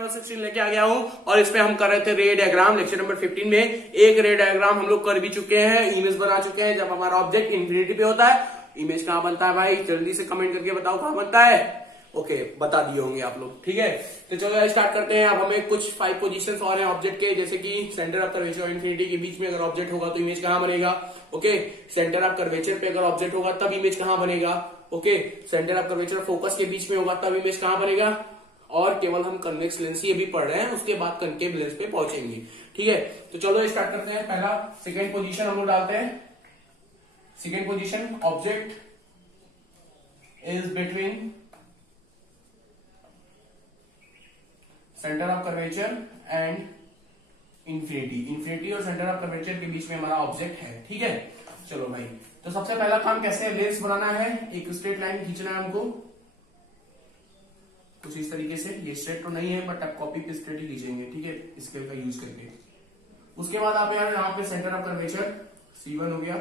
Number 16 लेके आ गया हूं और इसमें हम कर रहे थे रे डायग्राम। लेक्चर नंबर 15 में एक रे डायग्राम हम लोग कर भी चुके हैं, इमेज बना चुके हैं। जब हमारा ऑब्जेक्ट इंफिनिटी पे होता है, इमेज कहां बनता है भाई? जल्दी से कमेंट करके बताओ कहां बनता है। ओके, बता दिए होंगे आप लोग, ठीक है। तो चलो स्टार्ट करते हैं। अब हमें कुछ 5 पोजीशंस और हैं ऑब्जेक्ट के, जैसे कि सेंटर ऑफ कर्वेचर और इंफिनिटी के बीच में अगर ऑब्जेक्ट होगा तो इमेज कहां बनेगा। ओके, सेंटर ऑफ कर्वेचर पे अगर ऑब्जेक्ट होगा तब इमेज कहां बनेगा। Okay, centre of curvature focus के बीच में होगा तब इमेज कहां बनेगा। और केवल हम कन्वेक्स लेंस ही अभी पढ़ रहे हैं, उसके बाद कनकेव लेंस पे पहुंचेंगे, ठीक है। तो चलो स्टार्ट करते हैं। पहला सेकेंड पोजीशन हम लोग डालते हैं। Second position, object is between centre of curvature and infinity. Infinity और सेंटर ऑफ कर्वेचर के बीच में हमारा ऑब्जेक्ट है, ठीक है। चलो भाई, तो सबसे पहला काम कैसे है, लेंस बनाना है। एक स्ट्रेट लाइन खींचना है हमको कुछ इस तरीके से। ये स्ट्रेट तो नहीं है बट आप कॉपी पे स्ट्रेट ही खींचेंगे, ठीक है, स्केल का यूज करके। उसके बाद आप यहाँ पे सेंटर ऑफ कर्वेचर C1 हो गया,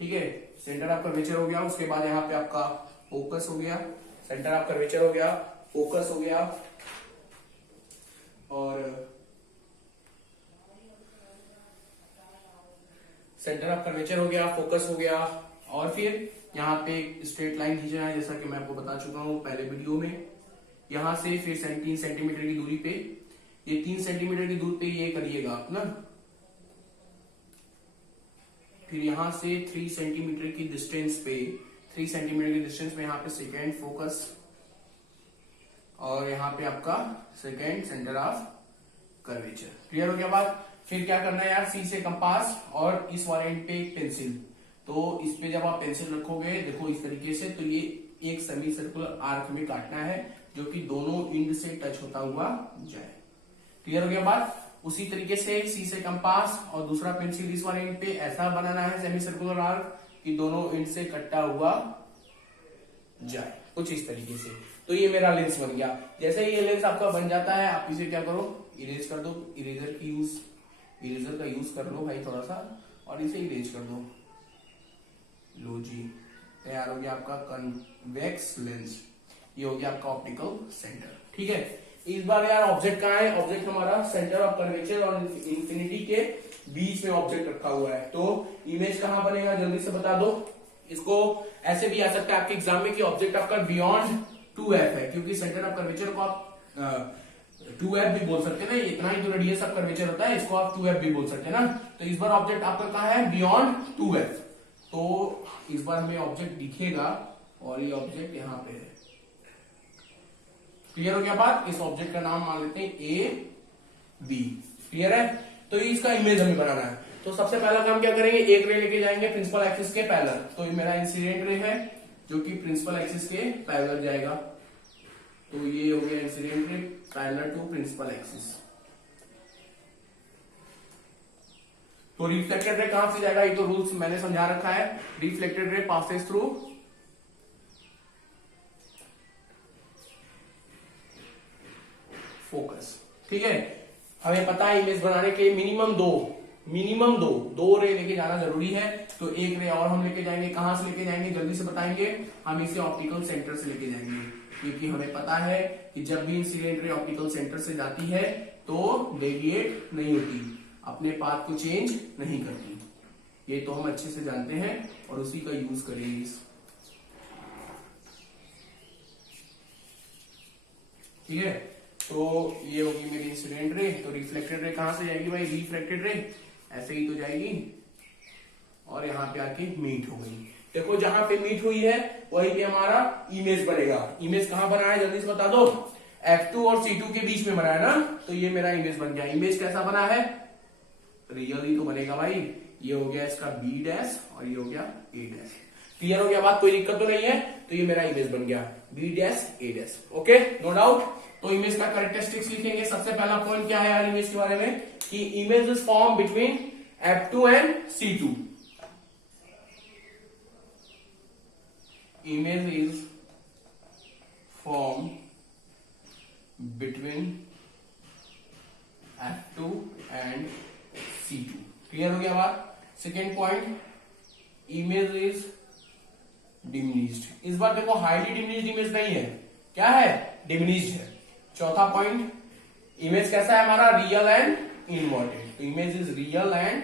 ठीक है, सेंटर ऑफ कर्वेचर हो गया। उसके बाद यहाँ पे आपका फोकस हो गया, सेंटर ऑफ कर्वेचर हो गया, फोकस हो गया, और सेंटर ऑफ कर्वेचर हो गया, फोकस हो गया। और फिर यहाँ पे एक स्ट्रेट लाइन खींचना है, जैसा कि मैं आपको बता चुका हूं पहले वीडियो में। यहां से फिर 3 सेंटीमीटर की दूरी पे, ये 3 सेंटीमीटर की दूरी पे ये करिएगा आप ना। फिर यहां से 3 सेंटीमीटर की डिस्टेंस पे, 3 सेंटीमीटर की डिस्टेंस पे यहाँ पे सेकेंड फोकस, और यहाँ पे आपका second centre of curvature. Clear हो गया बात। फिर क्या करना है यार, सी से कंपास और इस वाले एंड पे एक पेंसिल। तो इस पे जब आप पेंसिल रखोगे, देखो इस तरीके से, तो ये एक सेमी सर्कुलर आर्क में काटना है जो कि दोनों एंड से टच होता हुआ जाए। क्लियर हो गया बात। उसी तरीके से सी से कंपास और दूसरा पेंसिल इस वाले एंड पे ऐसा बनाना है सेमी सर्कुलर आर्क कि दोनों एंड से कटता हुआ जाए, कुछ इस तरीके से। तो ये मेरा लेंस बन गया। जैसे ये लेंस आपका बन जाता है, आप इसे क्या करो, इरेज कर दो। इरेजर का यूज कर लो भाई थोड़ा सा, और इसे इरेज कर दो। लो जी, तैयार हो गया आपका कन्वेक्स लेंस। ये हो गया आपका ऑप्टिकल सेंटर, ठीक है। इस बार यार ऑब्जेक्ट कहाँ है? ऑब्जेक्ट हमारा सेंटर ऑफ कर्वेचर और इंफिनिटी के बीच में ऑब्जेक्ट रखा हुआ है। तो इमेज कहां बनेगा, जल्दी से बता दो। इसको ऐसे भी आ सकता है आपके एग्जाम में कि ऑब्जेक्ट आपका बियॉन्ड 2f है, क्योंकि सेंटर ऑफ कर्वेचर को आप 2f भी बोल सकते हैं ना। इतना ही जो रेडियस ऑफ कर्वेचर होता है, इसको आप 2f भी बोल सकते हैं ना। तो इस बार ऑब्जेक्ट आपका कहाँ है? Beyond 2f। तो इस बार हमें ऑब्जेक्ट दिखेगा और ये ऑब्जेक्ट यहाँ पे है। क्लियर हो गया बात। इस ऑब्जेक्ट का नाम मान लेते हैं AB। क्लियर है। तो इसका इमेज हमें बनाना है। तो सबसे पहला काम क्या करेंगे, एक रे लेके जाएंगे प्रिंसिपल एक्सिस के पैरेलल। तो ये मेरा इंसिडेंट रे है जो कि प्रिंसिपल एक्सिस के पैरेलल जाएगा। तो ये हो गया incident ray parallel to principal axis. तो रिफ्लेक्टेड रे कहां से जाएगा, ये तो रूल्स मैंने समझा रखा है। Reflected ray passes through focus, ठीक है। हमें पता है इमेज बनाने के मिनिमम दो रे लेके जाना जरूरी है। तो एक रे और हम लेके जाएंगे। कहां से लेके जाएंगे, जल्दी से बताएंगे। हम इसे ऑप्टिकल सेंटर से लेके जाएंगे, क्योंकि हमें पता है कि जब भी इंसिडेंट रे ऑप्टिकल सेंटर से जाती है तो डेविएट नहीं होती, अपने पाथ को चेंज नहीं करती। ये तो हम अच्छे से जानते हैं और उसी का यूज करेंगे। ठीक है, तो ये होगी मेरी इंसिडेंट रे। तो रिफ्लेक्टेड रे कहां से जाएगी भाई, रिफ्लेक्टेड रे ऐसे ही तो जाएगी और यहाँ पे आके मीट हो गई। देखो जहां पे मीट हुई है वहीं पे हमारा इमेज बनेगा। इमेज कहां बना है, जल्दी से बता दो। F2 और C2 के बीच में बना है ना, तो ये मेरा इमेज बन गया। इमेज कैसा बना है, रियल ही तो बनेगा भाई। ये हो गया इसका B' और ये हो गया A'। क्लियर हो गया बात, कोई दिक्कत तो नहीं है। तो ये मेरा इमेज बन गया B' A'। Okay, no doubt. तो इमेज का कैरेक्टरिस्टिक्स लिखेंगे। सबसे पहला पॉइंट क्या है यार इमेज के बारे में, कि image is form between F2 and C2। Image is form between F2 and C2। Clear हो गया बात। Second point, image is diminished. इस बार देखो हाईली डिमिनिश्ड इमेज नहीं है, क्या है, डिमिनिश्ड है। चौथा पॉइंट, इमेज कैसा है हमारा, रियल एंड इन्वर्टेड। तो image is real and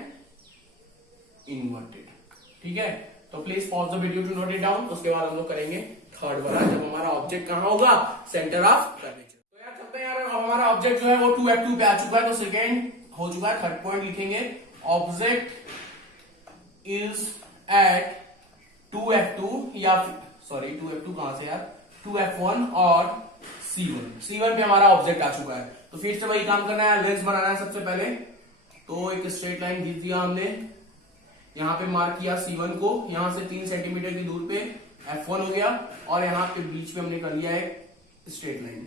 inverted, ठीक है। तो please pause the video to note it down. उसके बाद हम लोग करेंगे थर्ड वाला, जब हमारा ऑब्जेक्ट कहां होगा, सेंटर ऑफ कर्वेचर। तो यार चलते हैं यार, हमारा ऑब्जेक्ट जो है वो 2f2 पे आ चुका है, तो सेकेंड हो चुका है। थर्ड पॉइंट लिखेंगे, ऑब्जेक्ट इज एट 2f2 या सॉरी 2f2 कहां से यार, 2f1 और C1 पे हमारा ऑब्जेक्ट आ चुका है। तो फिर से वही काम करना है, लेंस बनाना है सबसे पहले। तो एक स्ट्रेट लाइन खींच दिया हमने, यहां पे मार्क किया C1 को, यहां से 3 सेंटीमीटर की दूर पे F1 हो गया, और यहां पे बीच में हमने कर लिया एक स्ट्रेट लाइन।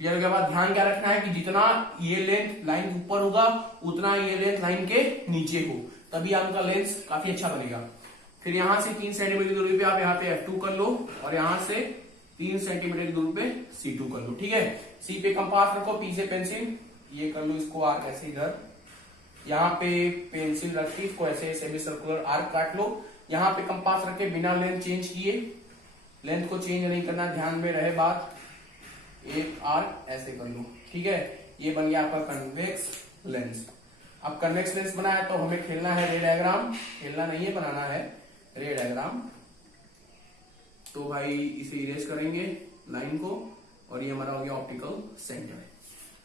क्लियर के बाद ध्यान क्या रखना है कि जितना ये लेंथ लाइन के ऊपर होगा उतना ये लेंथ लाइन के नीचे हो, तभी आपका लेंस काफी अच्छा बनेगा। फिर यहां से 3 सेंटीमीटर की दूरी पे आप यहाँ पे F2 कर लो, और यहां से 3 सेंटीमीटर की दूरी पे C2 कर लो, ठीक है। C पे कंपास रखो, P से पेंसिल, ये कर लो इसको आर्क ऐसे इधर, यहाँ पे पेंसिल रख के इसको ऐसे सेमी सर्कुलर आर्क काट लो। यहाँ पे कंपास रख के बिना लेंथ चेंज किए, लेंथ को चेंज नहीं करना, ध्यान में रहे बात, एक आर्क ऐसे कर लो, ठीक है। ये बन गया आपका कन्वेक्स लेंस। अब कन्वेक्स लेंस बनाया तो हमें खेलना है रे डायग्राम, खेलना नहीं है, बनाना है रे डायग्राम। तो भाई इसे इरेज करेंगे लाइन को, और ये हमारा हो गया ऑप्टिकल सेंटर।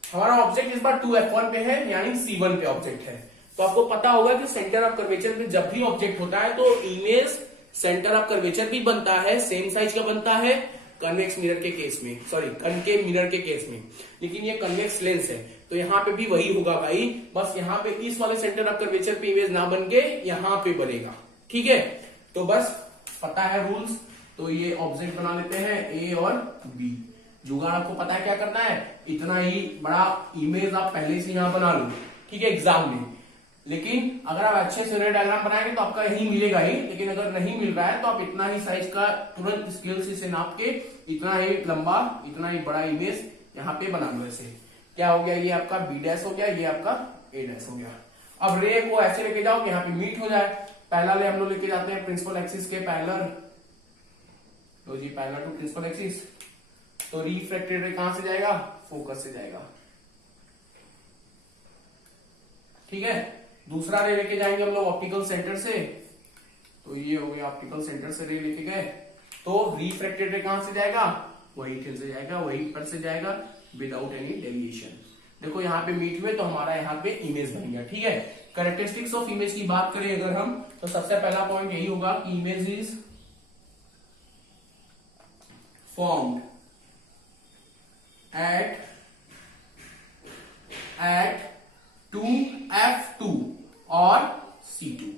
हमारा ऑब्जेक्ट इस बार 2f1 पे है, यानी C1 पे ऑब्जेक्ट है। तो आपको पता होगा कि सेंटर ऑफ कर्वेचर में जब भी ऑब्जेक्ट होता है तो इमेज सेंटर ऑफ कर्वेचर भी बनता है, सेम साइज का बनता है कन्वेक्स मिरर के केस में, सॉरी कनकेव मिरर के केस में। लेकिन ये कन्वेक्स लेंस है, तो यहाँ पे भी वही होगा भाई, बस यहाँ पे इस वाले सेंटर ऑफ कर्वेचर पे इमेज ना बन के यहाँ पे बनेगा, ठीक है। तो बस पता है रूल्स। तो ये ऑब्जेक्ट बना लेते हैं A और B। जुगाड़ आपको पता है क्या करना है, इतना ही बड़ा इमेज आप पहले से यहां बना लो, ठीक है, एग्जाम में। लेकिन अगर आप अच्छे से रे डायग्राम बनाएंगे तो आपका यही मिलेगा ही, लेकिन अगर नहीं मिल रहा है तो आप इतना ही साइज का तुरंत स्केल से नाप के इतना ही लंबा, इतना ही बड़ा इमेज यहाँ पे बना लो। ऐसे क्या हो गया, ये आपका B' हो गया, ये आपका A' हो गया। अब रे को ऐसे लेके जाओ कि यहाँ पे मीट हो जाए। पहला ले हम लोग लेके जाते हैं प्रिंसिपल एक्सिस के पैरेलल, तो जी पैरेलल टू प्रिंसिपल एक्सिस। तो रिफ्रैक्टेड रे कहां से जाएगा, फोकस से जाएगा, ठीक है। दूसरा रे लेके जाएंगे हम लोग ऑप्टिकल सेंटर से, तो ये हो गया ऑप्टिकल सेंटर से रे लेके गए, तो रिफ्रैक्टेड रे कहां से जाएगा, वही ठिल से जाएगा, वही पर से जाएगा, विदाउट एनी डेविएशन। देखो यहाँ पे मीट हुए तो हमारा यहाँ पे इमेज बन गया, ठीक है। कैरेक्टरिस्टिक्स ऑफ इमेज की बात करें अगर हम, तो सबसे पहला पॉइंट यही होगा कि image is formed at 2f2 और C2।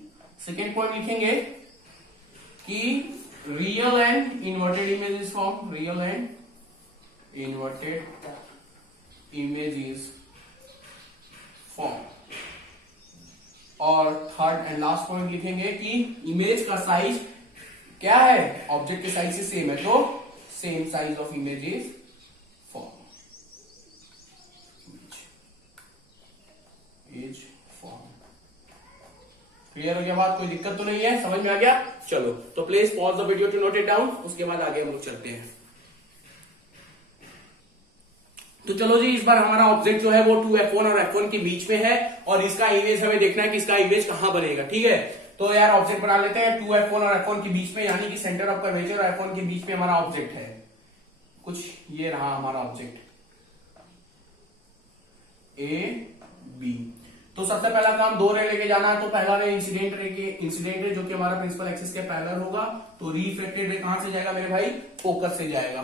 सेकेंड पॉइंट लिखेंगे कि real and inverted image is form, real and inverted image is form. और थर्ड एंड लास्ट पॉइंट लिखेंगे कि इमेज का साइज क्या है, ऑब्जेक्ट के साइज से सेम है, तो same size of image is form. Clear हो गया बात, कोई दिक्कत तो नहीं है, समझ में आ गया। चलो तो please pause the video to note it down, उसके बाद आगे हम लोग चलते हैं। तो चलो जी, इस बार हमारा ऑब्जेक्ट जो है वो 2f1 और f1 के बीच में है, और इसका इमेज हमें देखना है कि इसका इमेज कहां बनेगा, ठीक है। तो यार ऑब्जेक्ट बना लेते हैं 2f1 और f1 के बीच में, यानी कि सेंटर ऑफ कर्वेचर और f1 के बीच में हमारा ऑब्जेक्ट है कुछ, ये रहा हमारा ऑब्जेक्ट A B। तो सबसे पहला काम दो रे लेके जाना है। तो पहला रे इंसिडेंट रे जो कि हमारा प्रिंसिपल एक्सिस के पैरेलल होगा, तो रिफ्लेक्टेड रे कहां से जाएगा मेरे भाई, फोकस से जाएगा।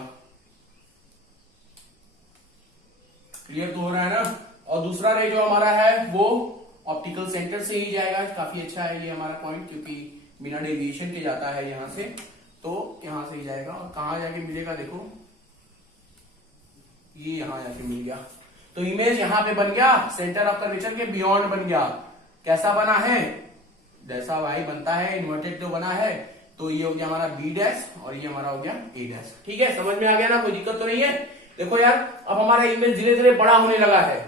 क्लियर तो हो रहा है ना। और दूसरा रे जो हमारा है वो ऑप्टिकल सेंटर से ही जाएगा। काफी अच्छा है ये हमारा पॉइंट, क्योंकि बिना डेविएशन के जाता है यहां से, तो यहां से ही जाएगा। और कहां जाके मिलेगा, देखो ये यहां जाके मिल गया। तो इमेज यहां पे बन गया, सेंटर ऑफ कर्वेचर के बियॉन्ड बन गया। कैसा बना है, जैसा भाई बनता है इन्वर्टेड जो बना है। तो ये हो गया हमारा B' और ये हमारा हो गया A'। ठीक है, समझ में आ गया ना, कोई दिक्कत तो नहीं है। देखो यार, अब हमारा इमेज धीरे धीरे बड़ा होने लगा है।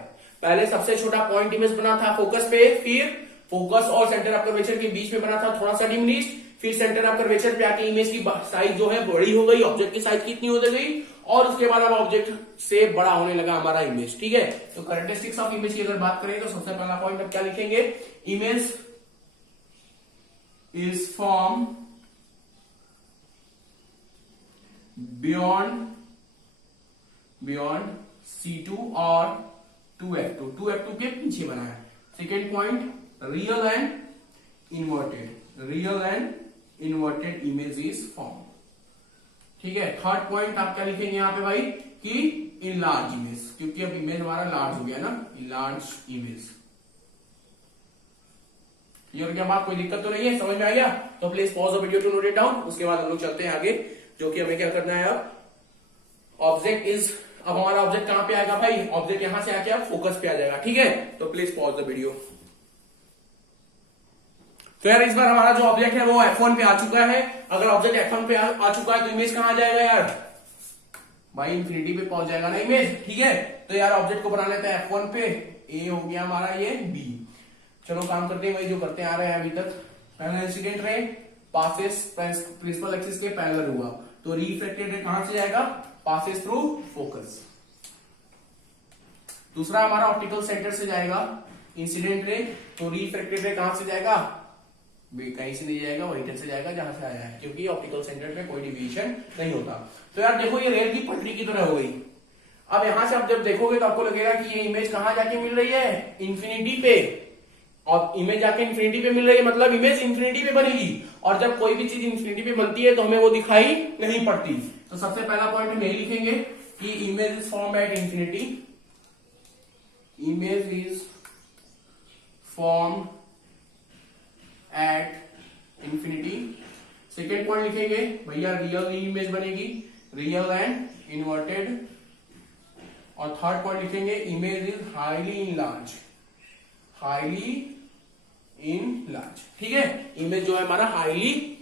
पहले सबसे छोटा पॉइंट इमेज बना था फोकस पे, फिर फोकस और सेंटर ऑफ कर्वेचर के बीच में बना था थोड़ा सा डिमिनिश्ड, फिर सेंटर ऑफ कर्वेचर पे आके इमेज की साइज जो है बड़ी हो गई, ऑब्जेक्ट की साइज कितनी हो गई, और उसके बाद अब ऑब्जेक्ट से बड़ा होने लगा हमारा इमेज। ठीक है, तो कैरेक्टरिस्टिक्स ऑफ इमेज की अगर बात करें तो सबसे पहला पॉइंट अब क्या लिखेंगे, image is form beyond C2 और 2F2, 2F2 के पीछे बना है। Second point, real and inverted image is form. ठीक है, थर्ड पॉइंट आप क्या लिखेंगे यहाँ पे भाई कि इन लार्ज इमेज, क्योंकि अब इमेज हमारा लार्ज हो गया ना, इन लार्ज इमेज। ये और क्या बात, कोई दिक्कत तो नहीं है, समझ में आ गया? तो please pause the video to note it down. उसके बाद हम लोग चलते हैं आगे, जो कि हमें क्या करना है अब, ऑब्जेक्ट इज, अब हमारा ऑब्जेक्ट कहां पे आएगा भाई, ऑब्जेक्ट यहां से आके अब फोकस पे आ जाएगा। ठीक है, तो प्लीज पॉज द वीडियो। तो यार इस बार हमारा जो ऑब्जेक्ट है वो F1 पे आ चुका है। अगर ऑब्जेक्ट F1 पे आ चुका है तो इमेज कहां जाएगा यार भाई, इंफिनिटी पे पहुंच जाएगा ना इमेज। ठीक है, तो यार ऑब्जेक्ट को बना लेते हैं F1 पे, ए हो गया हमारा ये B। चलो काम करते हैं वही जो करते आ रहे हैं अभी तक। पहला incident ray passes principal axis के पैरेलल हुआ, तो रिफ्लेक्टेड रे कहां से जाएगा, पासेस थ्रू फोकस। दूसरा हमारा ऑप्टिकल सेंटर से जाएगा इंसिडेंट रे, तो रिफ्लेक्टेड रे कहां से जाएगा, कहीं से नहीं जाएगा, वहीं से जाएगा जहां से आया है, क्योंकि ऑप्टिकल सेंटर में कोई डिविएशन नहीं होता। तो यार देखो ये रेल की पटरी की तरह हो गई। अब यहां से आप जब देखोगे तो आपको लगेगा कि ये इमेज कहां जाके मिल रही है, इंफिनिटी पे, और इमेज जाके इंफिनिटी पे मिल रही है, मतलब इमेज इंफिनिटी पे बनेगी। और जब कोई भी चीज इंफिनिटी पे बनती है तो हमें वो दिखाई नहीं पड़ती। तो सबसे पहला पॉइंट हम यही लिखेंगे कि image is form at infinity, image is form at infinity. Second point लिखेंगे भैया रियल इमेज बनेगी, रियल एंड इन्वर्टेड। और थर्ड पॉइंट लिखेंगे image is highly in large, highly in large. ठीक है, इमेज जो है हमारा हाईली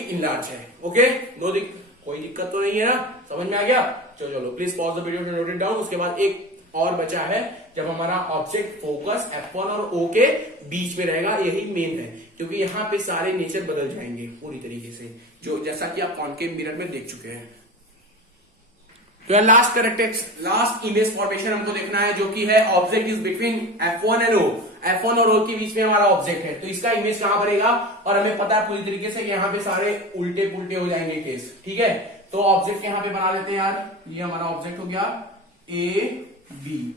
इन लार्ज है। ओके, कोई दिक्कत तो नहीं है ना, समझ में आ गया? चलो please pause the video to note it down. उसके बाद एक और बचा है, जब हमारा ऑब्जेक्ट फोकस F1 और O के बीच में रहेगा, यही मेन है, क्योंकि यहाँ पे सारे नेचर बदल जाएंगे पूरी तरीके से, जो जैसा कि आप कॉनकेव मिरर में देख चुके हैं। तो लास्ट इमेज फॉर्मेशन हमको देखना है, जो कि है object is between F1 and O, F1 और O के बीच में हमारा ऑब्जेक्ट है। तो इसका इमेज कहां बनेगा, और हमें पता है पूरी तरीके से कि यहाँ पे सारे उल्टे पुल्टे हो जाएंगे केस। ठीक है, तो ऑब्जेक्ट यहाँ पे बना लेते हैं यार, ये हमारा ऑब्जेक्ट हो गया AB।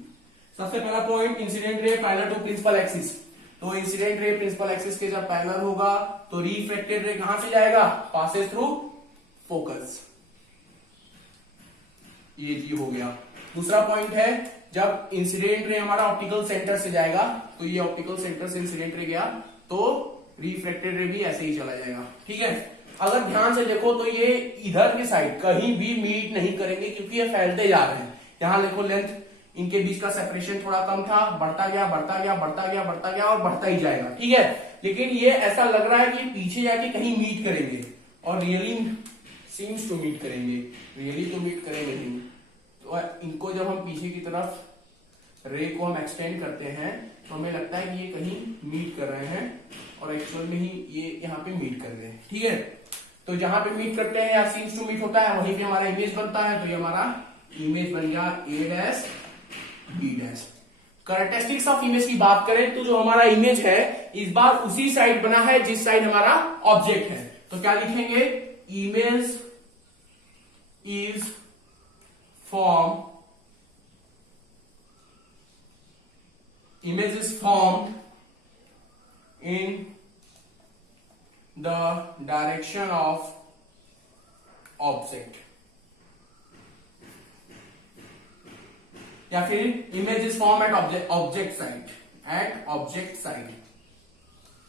सबसे पहला point, incident ray parallel to principal axis. तो इंसिडेंट रे प्रिंसिपल एक्सिस के जब पैरेलल होगा तो रिफ्लेक्टेड रे कहां से जाएगा, पासेस थ्रू फोकस। ये हो गया। दूसरा पॉइंट है, जब इंसिडेंट रे हमारा ऑप्टिकल सेंटर से जाएगा, तो ये ऑप्टिकल सेंटर से इंसिडेंट रे गया तो रिफ्लेक्टेड रे भी ऐसे ही चला जाएगा। ठीक है, अगर ध्यान से देखो तो ये इधर की साइड कहीं भी मीट नहीं करेंगे, क्योंकि ये फैलते जा रहे हैं। यहां देखो लेंथ, इनके बीच का सेपरेशन थोड़ा कम था, बढ़ता गया और बढ़ता ही जाएगा। ठीक है, लेकिन ये ऐसा लग रहा है कि पीछे जाके कहीं मीट करेंगे, और रियली सीम्स टू मीट करेंगे, रियली तो मीट करेंगे नहीं। तो इनको जब हम पीछे की तरफ रे को हम एक्सटेंड करते हैं तो हमें लगता है कि ये कहीं मीट कर रहे हैं, और एक्चुअल में ही ये यहाँ पे मीट कर रहे हैं। ठीक है, तो जहां पे मीट करते हैं या सीम्स टू मीट होता है, वहीं पे हमारा इमेज बनता है। तो ये हमारा इमेज बन गया A' B'। Characteristics of image की बात करें तो जो हमारा इमेज है इस बार उसी साइड बना है जिस साइड हमारा ऑब्जेक्ट है। तो क्या लिखेंगे, image is form, image is formed in the direction of object, या फिर image is form at object side,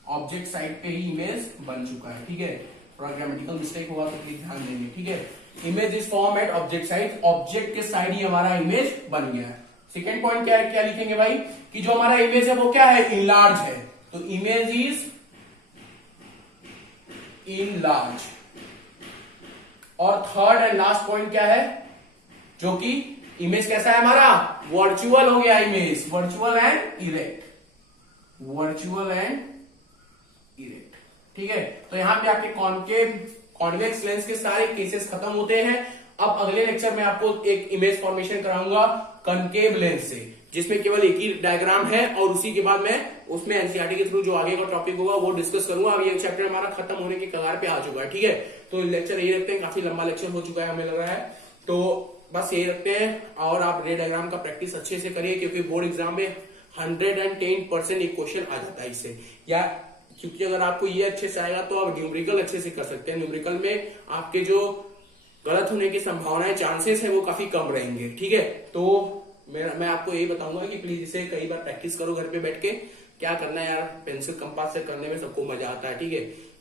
object side पे ही इमेज बन चुका है। ठीक है, थोड़ा ग्रामेटिकल मिस्टेक हुआ तो प्लीज ध्यान देंगे। ठीक है, image is form at object side, object के साइड ही हमारा इमेज बन गया है। सेकेंड पॉइंट क्या लिखेंगे भाई, कि जो हमारा इमेज है वो क्या है, इन लार्ज है। तो इमेज इज इन लार्ज। और थर्ड एंड लास्ट पॉइंट क्या है, जो कि इमेज कैसा है हमारा, वर्चुअल हो गया इमेज, वर्चुअल एंड इरेक्ट। ठीक है, तो यहां पे आपके कॉन्वेक्स लेंस के सारे केसेस खत्म होते हैं, अब अगले लेक्चर में आपको एक इमेज फॉर्मेशन कराऊंगा कनकेव लेंस से, जिसमें केवल एक ही डायग्राम है, और उसी के बाद मैं उसमें एनसीईआरटी के थ्रू जो आगे का टॉपिक होगा वो डिस्कस करूंगा। अब ये चैप्टर हमारा खत्म होने के कगार पे आ चुका है, ठीक है। तो लेक्चर यही रखते हैं, काफी लंबा लेक्चर हो चुका है हमें लग रहा है, तो बस यही रखते हैं। और आप रे डायग्राम का प्रैक्टिस अच्छे से करिए, क्योंकि बोर्ड एग्जाम में 110% एक क्वेश्चन आ जाता है इससे, या क्योंकि अगर आपको ये अच्छे से आएगा तो आप न्यूमेरिकल अच्छे से कर सकते हैं। न्यूमेरिकल में आपके जो गलत होने की संभावनाएं, चांसेस है, वो काफी कम रहेंगे, ठीक है। तो मैं आपको यही बताऊंगा कि प्लीज इसे कई बार प्रैक्टिस करो घर पे बैठ के। क्या करना है यार, पेंसिल कंपास से करने में सबको मजा आता है, ठीक है,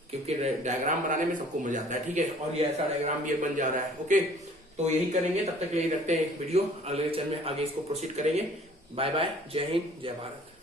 क्योंकि डायग्राम बनाने में सबको मजा आता है, ठीक है। और ये ऐसा डायग्राम भी बन जा रहा है, ओके। तो यही करेंगे, तब तक यही रखते हैं वीडियो, अगले लेक्चर में आगे इसको प्रोसीड करेंगे। बाय बाय, जय हिंद, जय भारत।